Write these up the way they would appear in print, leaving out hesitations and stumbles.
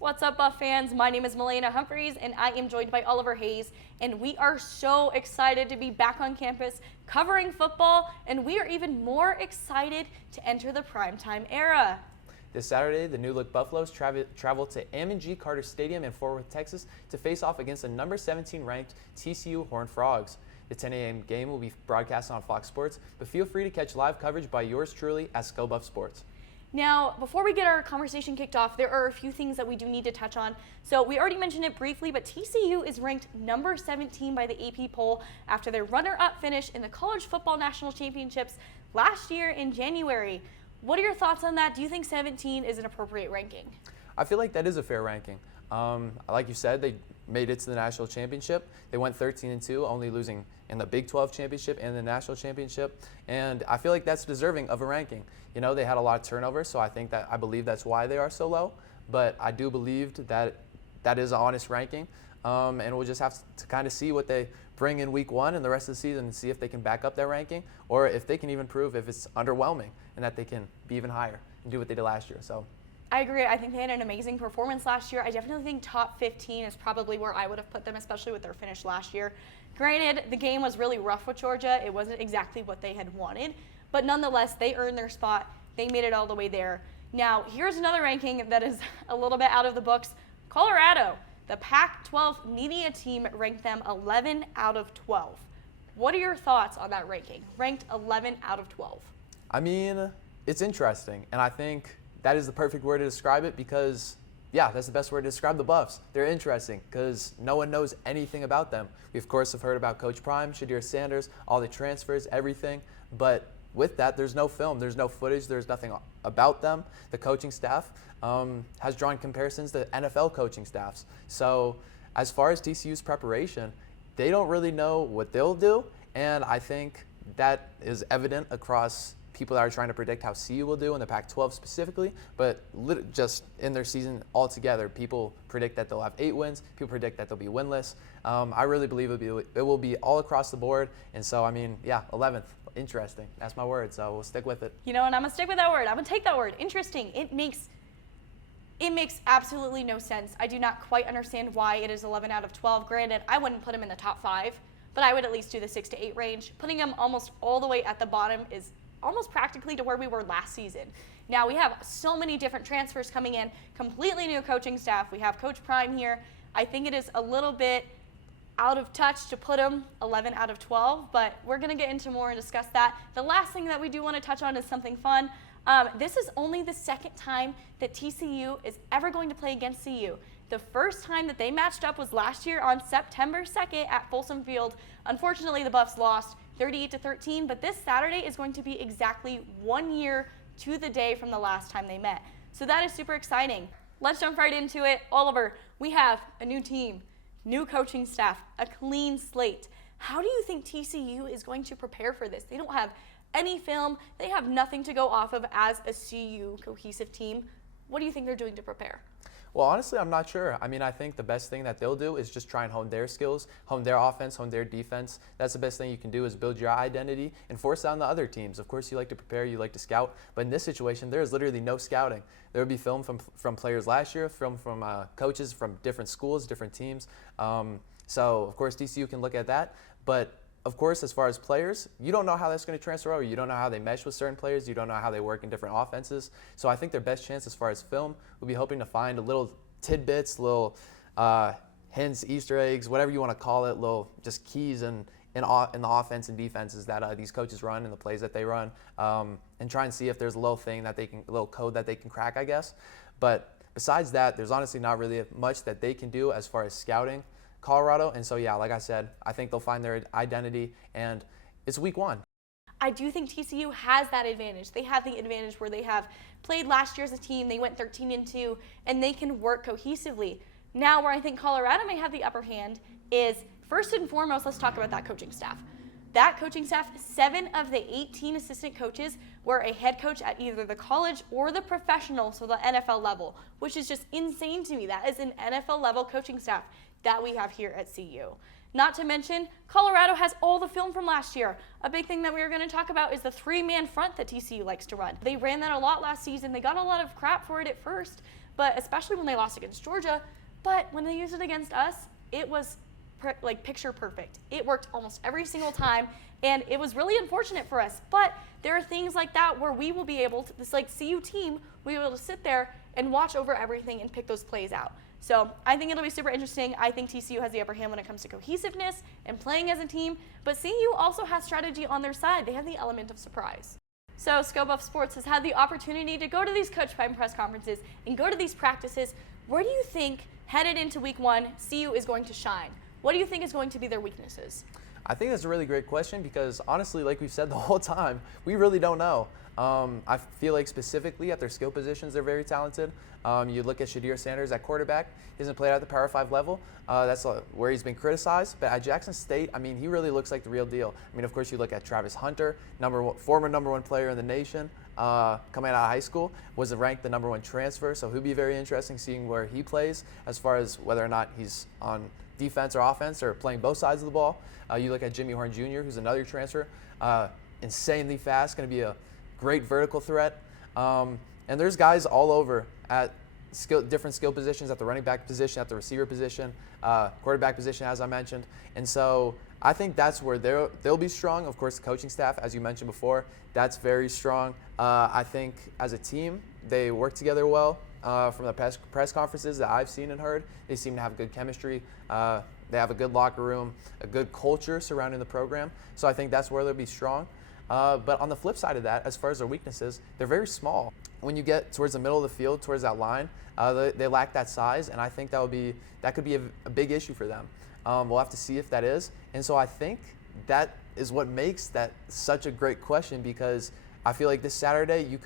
What's up, Buff fans? My name is Malaina Humphreys, and I am joined by Oliver Hayes, and we are so excited to be back on campus covering football, and we are even more excited to enter the primetime era. This Saturday, the new-look Buffaloes travel to Amon Carter Stadium in Fort Worth, Texas to face off against the number 17 ranked TCU Horned Frogs. The 10 a.m. game will be broadcast on Fox Sports, but feel free to catch live coverage by yours truly at Sko Buffs Sports. Now, before we get our conversation kicked off, there are a few things that we do need to touch on. So we already mentioned it briefly, but TCU is ranked number 17 by the AP poll after their runner-up finish in the College Football National Championships last year in January. What are your thoughts on that? Do you think 17 is an appropriate ranking? I feel like that is a fair ranking. Like you said, they made it to the national championship. They went 13-2, only losing in the Big 12 championship and the national championship. And I feel like that's deserving of a ranking. You know, they had a lot of turnover, so I believe that's why they are so low. But I do believe that that is an honest ranking. And we'll just have to kind of see what they bring in week one and the rest of the season and see if they can back up that ranking or if they can even prove if it's underwhelming and that they can be even higher and do what they did last year. So I agree. I think they had an amazing performance last year. I definitely think top 15 is probably where I would have put them, especially with their finish last year. Granted, the game was really rough with Georgia. It wasn't exactly what they had wanted, but nonetheless, they earned their spot. They made it all the way there. Now, here's another ranking that is a little bit out of the books. Colorado, the Pac-12 media team ranked them 11 out of 12. What are your thoughts on that ranking? Ranked 11 out of 12. I mean, it's interesting, and I think that is the perfect word to describe it because, yeah, that's the best word to describe the Buffs. They're interesting because no one knows anything about them. We, of course, have heard about Coach Prime, Shadir Sanders, all the transfers, everything. But with that, there's no film, there's no footage, there's nothing about them. The coaching staff has drawn comparisons to NFL coaching staffs. So as far as TCU's preparation, they don't really know what they'll do. And I think that is evident across people that are trying to predict how CU will do in the Pac-12 specifically, but just in their season altogether, people predict that they'll have 8 wins. People predict that they'll be winless. I really believe it will be all across the board. And so, I mean, yeah, 11th. Interesting. That's my word, so we'll stick with it. You know, and I'm going to stick with that word. I'm going to take that word. Interesting. It makes absolutely no sense. I do not quite understand why it is 11 out of 12. Granted, I wouldn't put them in the top 5, but I would at least do the 6 to 8 range. Putting them almost all the way at the bottom is almost practically to where we were last season. Now, we have so many different transfers coming in, completely new coaching staff. We have Coach Prime here. I think it is a little bit out of touch to put them 11 out of 12, but we're going to get into more and discuss that. The last thing that we do want to touch on is something fun. This is only the second time that TCU is ever going to play against CU. The first time that they matched up was last year on September 2nd at Folsom Field. Unfortunately, the Buffs lost 38-13, but this Saturday is going to be exactly 1 year to the day from the last time they met. So that is super exciting. Let's jump right into it. Oliver, we have a new team, new coaching staff, a clean slate. How do you think TCU is going to prepare for this? They don't have any film. They have nothing to go off of as a CU cohesive team. What do you think they're doing to prepare? Well, honestly, I'm not sure. I mean, I think the best thing that they'll do is just try and hone their skills, hone their offense, hone their defense. That's the best thing you can do is build your identity and force down the other teams. Of course, you like to prepare, you like to scout, but in this situation, there is literally no scouting. There would be film from players last year, film from coaches from different schools, different teams. So, of course, TCU can look at that, but of course, as far as players, you don't know how that's going to transfer over. You don't know how they mesh with certain players. You don't know how they work in different offenses. So I think their best chance as far as film will be hoping to find a little tidbits, little hints, Easter eggs, whatever you want to call it, little just keys in the offense and defenses that these coaches run and the plays that they run, and try and see if there's a little thing that a little code that they can crack, I guess. But besides that, there's honestly not really much that they can do as far as scouting Colorado. And so, yeah, like I said, I think they'll find their identity, and it's week 1. I do think TCU has that advantage. They have the advantage where they have played last year as a team. They went 13-2, and they can work cohesively. Now, where I think Colorado may have the upper hand is, first and foremost, let's talk about that coaching staff. That coaching staff, 7 of the 18 assistant coaches were a head coach at either the college or the professional, so the NFL level, which is just insane to me. That is an NFL level coaching staff that we have here at CU. Not to mention, Colorado has all the film from last year. A big thing that we are going to talk about is the 3-man front that TCU likes to run. They ran that a lot last season. They got a lot of crap for it at first, but especially when they lost against Georgia. But when they used it against us, it was picture perfect. It worked almost every single time, and it was really unfortunate for us. But there are things like that where we will be able to, this CU team, we'll be able to sit there and watch over everything and pick those plays out. So I think it'll be super interesting. I think TCU has the upper hand when it comes to cohesiveness and playing as a team, but CU also has strategy on their side. They have the element of surprise. So Sko Buffs Sports has had the opportunity to go to these Coach Prime press conferences and go to these practices. Where do you think, headed into week 1, CU is going to shine? What do you think is going to be their weaknesses? I think that's a really great question because honestly, like we've said the whole time, we really don't know. I feel like specifically at their skill positions, they're very talented. You look at Shadir Sanders at quarterback. He hasn't played at the Power 5 level. That's where he's been criticized. But at Jackson State, I mean, he really looks like the real deal. I mean, of course, you look at Travis Hunter, former number 1 player in the nation, coming out of high school, was ranked the number 1 transfer. So he'll be very interesting seeing where he plays as far as whether or not he's on defense or offense or playing both sides of the ball. You look at Jimmy Horn Jr., who's another transfer, insanely fast, going to be a great vertical threat. And there's guys all over at different skill positions, at the running back position, at the receiver position, quarterback position, as I mentioned. And so I think that's where they'll be strong. Of course, the coaching staff, as you mentioned before, that's very strong. I think as a team, they work together well. From the press conferences that I've seen and heard, they seem to have good chemistry. They have a good locker room, a good culture surrounding the program. So I think that's where they'll be strong. But on the flip side of that, as far as their weaknesses, they're very small. When you get towards the middle of the field, towards that line, they lack that size, and I think that could be a big issue for them. We'll have to see if that is. And so I think that is what makes that such a great question, because I feel like this Saturday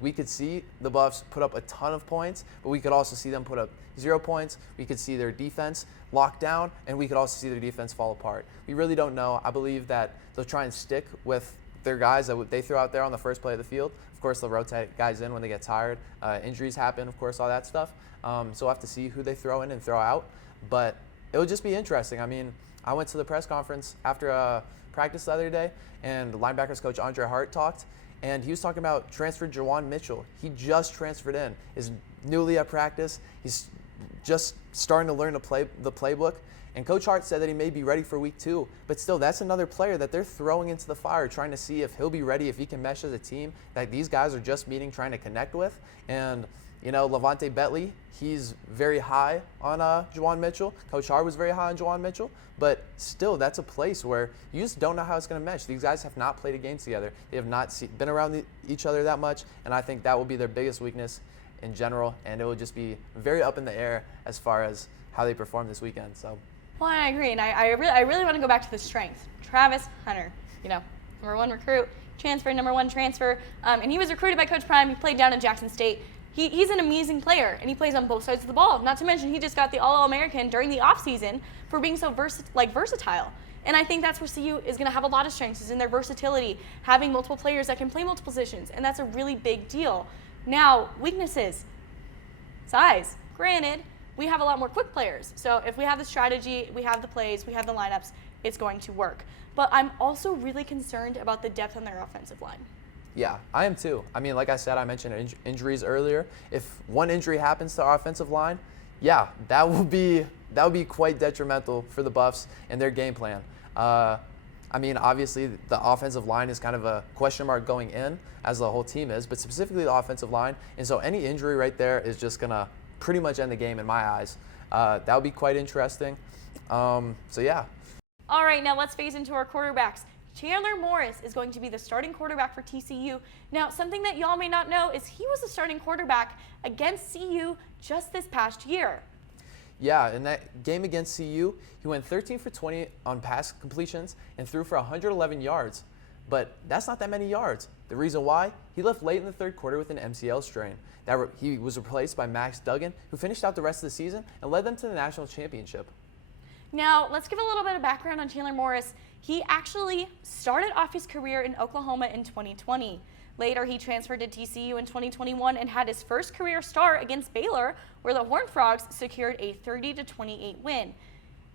we could see the Buffs put up a ton of points, but we could also see them put up 0 points. We could see their defense locked down, and we could also see their defense fall apart. We really don't know. I believe that they'll try and stick with their guys that they throw out there on the first play of the field. Of course, they'll rotate guys in when they get tired. Injuries happen, of course, all that stuff. So we'll have to see who they throw in and throw out. But it'll just be interesting. I mean, I went to the press conference after practice the other day, and the linebackers coach Andre Hart talked, and he was talking about transferred Jawan Mitchell. He just transferred in, is newly at practice. He's just starting to learn the playbook. And Coach Hart said that he may be ready for week 2, but still, that's another player that they're throwing into the fire, trying to see if he'll be ready, if he can mesh as a team that these guys are just meeting, trying to connect with. And, Levante Bentley, he's very high on Jawan Mitchell. Coach Hart was very high on Jawan Mitchell, but still, that's a place where you just don't know how it's going to mesh. These guys have not played a game together. They have not been around each other that much, and I think that will be their biggest weakness in general, and it will just be very up in the air as far as how they perform this weekend. So. Well, I agree, and I really want to go back to the strength. Travis Hunter, number 1 recruit, number 1 transfer, and he was recruited by Coach Prime. He played down at Jackson State. He's an amazing player, and he plays on both sides of the ball. Not to mention, he just got the All-American during the offseason for being so versatile. And I think that's where CU is going to have a lot of strengths, is in their versatility, having multiple players that can play multiple positions, and that's a really big deal. Now, weaknesses, size. Granted, we have a lot more quick players. So if we have the strategy, we have the plays, we have the lineups, it's going to work. But I'm also really concerned about the depth on their offensive line. Yeah, I am too. I mean, like I said, I mentioned injuries earlier. If one injury happens to our offensive line, yeah, that would be quite detrimental for the Buffs and their game plan. I mean, obviously, the offensive line is kind of a question mark going in, as the whole team is, but specifically the offensive line. And so any injury right there is just going to pretty much end the game in my eyes. That would be quite interesting. So, yeah. All right, now let's phase into our quarterbacks. Chandler Morris is going to be the starting quarterback for TCU. Now, something that y'all may not know is he was the starting quarterback against CU just this past year. Yeah, in that game against CU, he went 13 for 20 on pass completions and threw for 111 yards. But that's not that many yards. The reason why? He left late in the third quarter with an MCL strain. He was replaced by Max Duggan, who finished out the rest of the season and led them to the national championship. Now, let's give a little bit of background on Chandler Morris. He actually started off his career in Oklahoma in 2020. Later, he transferred to TCU in 2021 and had his first career start against Baylor, where the Horned Frogs secured a 30-28 win.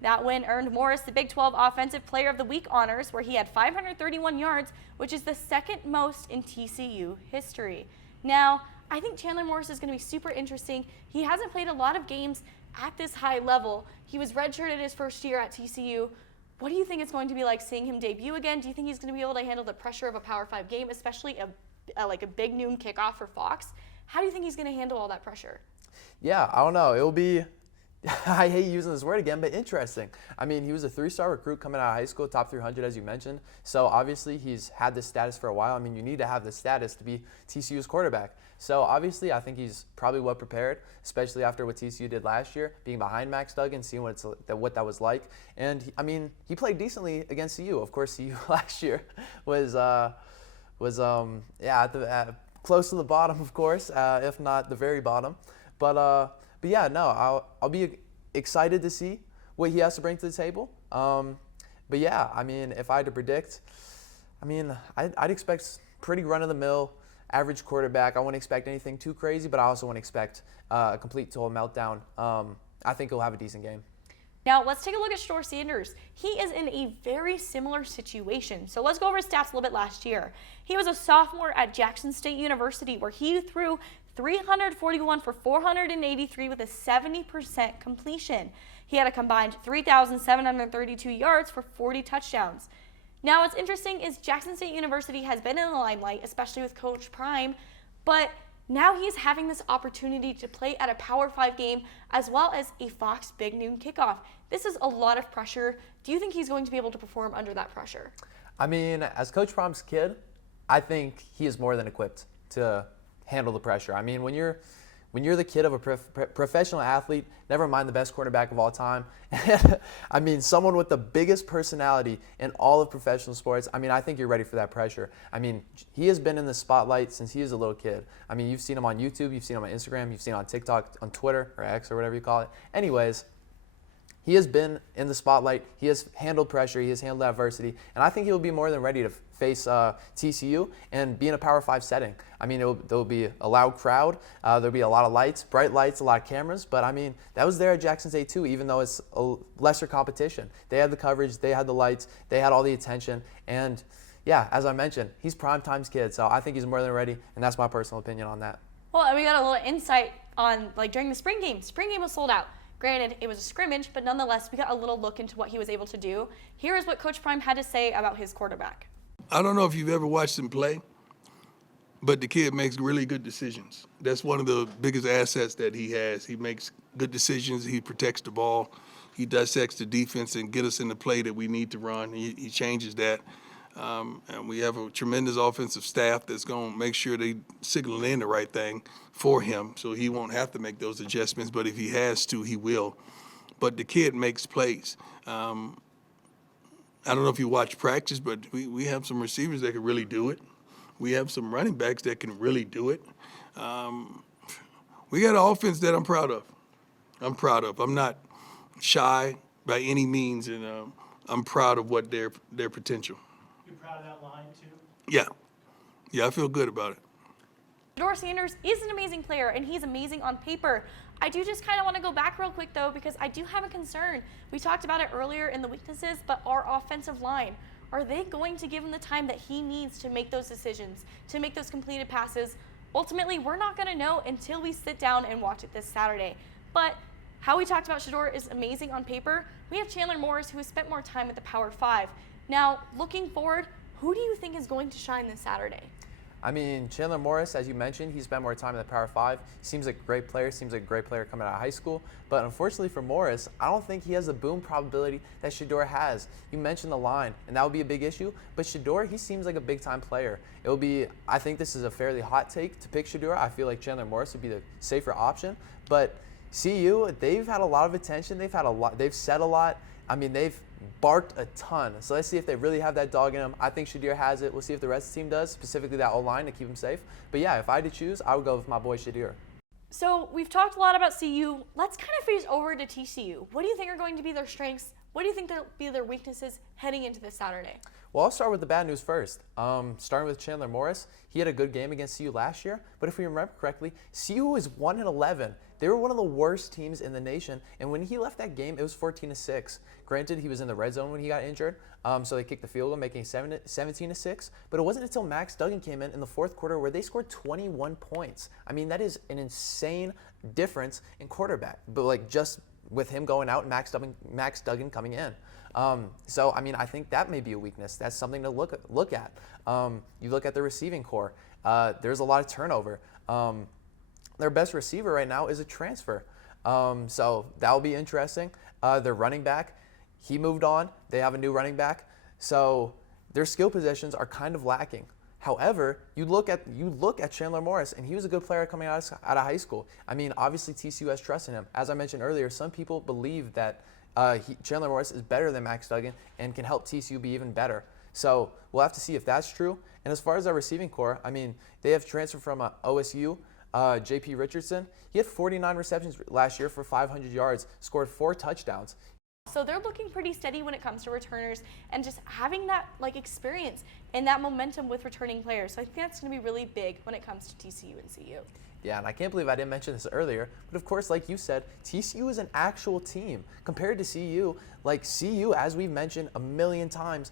That win earned Morris the Big 12 Offensive Player of the Week honors, where he had 531 yards, which is the second most in TCU history. Now, I think Chandler Morris is going to be super interesting. He hasn't played a lot of games at this high level. He was redshirted his first year at TCU. What do you think it's going to be like seeing him debut again? Do you think he's going to be able to handle the pressure of a Power 5 game, especially like a big noon kickoff for Fox? How do you think he's going to handle all that pressure? Yeah, I don't know. It'll be, I hate using this word again, but interesting. I mean, he was a 3-star recruit coming out of high school, top 300 as you mentioned. So obviously he's had this status for a while. I mean, you need to have this status to be TCU's quarterback. So obviously I think he's probably well prepared, especially after what TCU did last year, being behind Max Duggan, seeing what that was like. And he played decently against CU. Of course, CU last year was close to the bottom, of course, if not the very bottom. But yeah, no, I'll be excited to see what he has to bring to the table. But yeah, I mean, if I had to predict, I mean, I'd expect pretty run-of-the-mill average quarterback. I wouldn't expect anything too crazy, but I also wouldn't expect a complete total meltdown. I think he'll have a decent game. Now, let's take a look at Shedeur Sanders. He is in a very similar situation. So let's go over his stats a little bit last year. He was a sophomore at Jackson State University, where he threw 341 for 483 with a 70% completion. He had a combined 3,732 yards for 40 touchdowns. Now, what's interesting is Jackson State University has been in the limelight, especially with Coach Prime, but now he's having this opportunity to play at a Power 5 game as well as a Fox Big Noon kickoff. This is a lot of pressure. Do you think he's going to be able to perform under that pressure? I mean, as Coach Prime's kid, I think he is more than equipped to handle the pressure. I mean, when you're the kid of a professional athlete, never mind the best quarterback of all time, I mean, someone with the biggest personality in all of professional sports, I mean, I think you're ready for that pressure. I mean, he has been in the spotlight since he was a little kid. I mean, you've seen him on YouTube, you've seen him on Instagram, you've seen him on TikTok, on Twitter, or X, or whatever you call it. Anyways, he has been in the spotlight. He has handled pressure. He has handled adversity. And I think he'll be more than ready to face TCU and be in a Power 5 setting. I mean, there'll be a loud crowd. There'll be a lot of lights, bright lights, a lot of cameras. But, I mean, that was there at Jackson State, too, even though it's a lesser competition. They had the coverage. They had the lights. They had all the attention. And, yeah, as I mentioned, he's prime time's kid. So I think he's more than ready. And that's my personal opinion on that. Well, and we got a little insight on, like, during the spring game. Spring game was sold out. Granted, it was a scrimmage, but nonetheless, we got a little look into what he was able to do. Here is what Coach Prime had to say about his quarterback. I don't know if you've ever watched him play, but the kid makes really good decisions. That's one of the biggest assets that he has. He makes good decisions. He protects the ball. He dissects the defense and get us in the play that we need to run. He changes that. And we have a tremendous offensive staff that's going to make sure they signal in the right thing for him so he won't have to make those adjustments. But if he has to, he will. But the kid makes plays. I don't know if you watch practice, but we have some receivers that can really do it. We have some running backs that can really do it. We got an offense that I'm proud of. I'm not shy by any means, and I'm proud of what their potential. You proud of that line, too? Yeah, I feel good about it. Shedeur Sanders is an amazing player, and he's amazing on paper. I do just kind of want to go back real quick, though, because I do have a concern. We talked about it earlier in the weaknesses, but our offensive line, are they going to give him the time that he needs to make those decisions, to make those completed passes? Ultimately, we're not going to know until we sit down and watch it this Saturday. But how we talked about Shedeur is amazing on paper. We have Chandler Morris, who has spent more time at the Power 5. Now, looking forward, who do you think is going to shine this Saturday? I mean, Chandler Morris, as you mentioned, he spent more time in the Power 5. Seems like a great player. Seems like a great player coming out of high school. But unfortunately for Morris, I don't think he has the boom probability that Shedeur has. You mentioned the line, and that would be a big issue. But Shedeur, he seems like a big-time player. I think this is a fairly hot take to pick Shedeur. I feel like Chandler Morris would be the safer option. But CU, they've had a lot of attention. They've said a lot. I mean, they've barked a ton. So let's see if they really have that dog in them. I think Shedeur has it. We'll see if the rest of the team does, specifically that O-line to keep him safe. But yeah, if I had to choose, I would go with my boy Shedeur. So we've talked a lot about CU. Let's kind of phase over to TCU. What do you think are going to be their strengths? What do you think will be their weaknesses heading into this Saturday? Well, I'll start with the bad news first. Starting with Chandler Morris, he had a good game against CU last year, but if we remember correctly, CU was 1-11. They were one of the worst teams in the nation, and when he left that game, it was 14-6. Granted, he was in the red zone when he got injured, so they kicked the field goal, making 17-6. But it wasn't until Max Duggan came in the fourth quarter where they scored 21 points. I mean, that is an insane difference in quarterback, but like just with him going out and Max Duggan coming in. So, I mean, I think that may be a weakness. That's something to look at. You look at the receiving core. There's a lot of turnover. Their best receiver right now is a transfer. So that'll be interesting. Their running back, he moved on. They have a new running back. So their skill positions are kind of lacking. However, you look at Chandler Morris, and he was a good player coming out of high school. I mean, obviously TCU has trust in him. As I mentioned earlier, some people believe that Chandler Morris is better than Max Duggan and can help TCU be even better. So we'll have to see if that's true. And as far as our receiving core, I mean, they have transferred from OSU, J.P. Richardson. He had 49 receptions last year for 500 yards, scored 4 touchdowns. So they're looking pretty steady when it comes to returners and just having that experience and that momentum with returning players. So I think that's going to be really big when it comes to TCU and CU. Yeah, and I can't believe I didn't mention this earlier, but of course, like you said, TCU is an actual team compared to CU. Like CU, as we've mentioned a million times,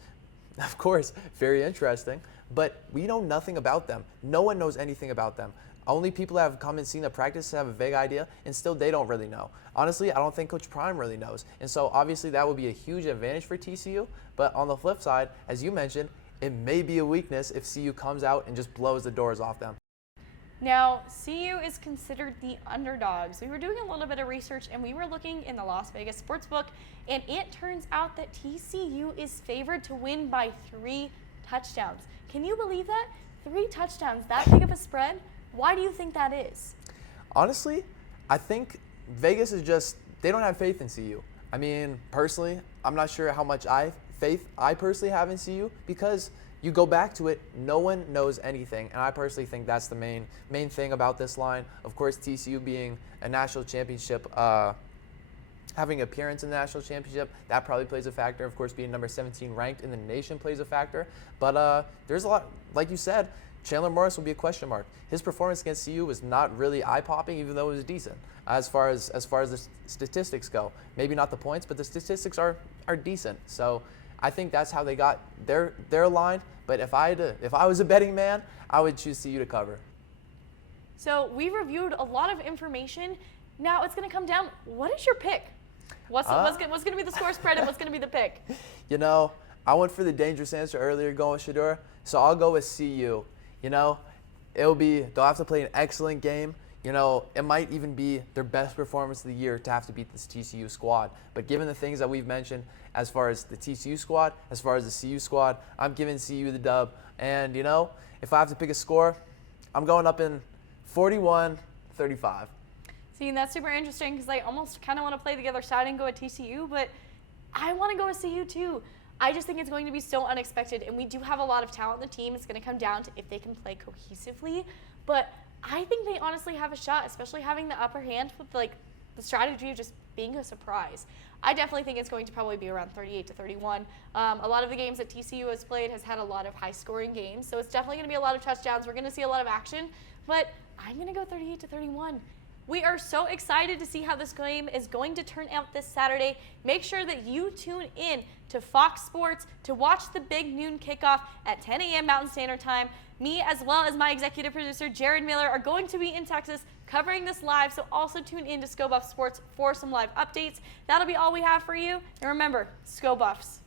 of course, very interesting, but we know nothing about them. No one knows anything about them. Only people that have come and seen the practice have a vague idea, and still they don't really know. Honestly, I don't think Coach Prime really knows. And so obviously that would be a huge advantage for TCU, but on the flip side, as you mentioned, it may be a weakness if CU comes out and just blows the doors off them. Now, CU is considered the underdogs. We were doing a little bit of research and we were looking in the Las Vegas Sportsbook, and it turns out that TCU is favored to win by 3 touchdowns. Can you believe that? 3 touchdowns, that big of a spread? Why do you think that is? Honestly, I think Vegas is just, they don't have faith in CU. I mean, personally, I'm not sure how much faith I personally have in CU, because you go back to it, no one knows anything, and I personally think that's the main thing about this line. Of course, TCU being a national championship, having appearance in the national championship, that probably plays a factor. Of course, being number 17 ranked in the nation plays a factor. But there's a lot, like you said, Chandler Morris will be a question mark. His performance against CU was not really eye-popping, even though it was decent as far as the statistics go. Maybe not the points, but the statistics are decent. So I think that's how they got their line. But if I was a betting man, I would choose CU to cover. So we reviewed a lot of information. Now it's going to come down. What is your pick? What's going to be the score spread and what's going to be the pick? You know, I went for the dangerous answer earlier, going with Shador, so I'll go with CU. You know, they'll have to play an excellent game. You know, it might even be their best performance of the year to have to beat this TCU squad. But given the things that we've mentioned, as far as the TCU squad, as far as the CU squad, I'm giving CU the dub. And, you know, if I have to pick a score, I'm going up in 41-35. See, and that's super interesting because I almost kind of want to play the other side and go at TCU, but I want to go with CU too. I just think it's going to be so unexpected, and we do have a lot of talent in the team. It's going to come down to if they can play cohesively, but I think they honestly have a shot, especially having the upper hand with the strategy of just being a surprise. I definitely think it's going to probably be around 38-31. A lot of the games that TCU has played has had a lot of high-scoring games, so it's definitely going to be a lot of touchdowns. We're going to see a lot of action, but I'm going to go 38-31. We are so excited to see how this game is going to turn out this Saturday. Make sure that you tune in to Fox Sports to watch the big noon kickoff at 10 a.m. Mountain Standard Time. Me, as well as my executive producer, Jared Miller, are going to be in Texas covering this live, so also tune in to Sko Buffs Sports for some live updates. That'll be all we have for you. And remember, Sko Buffs.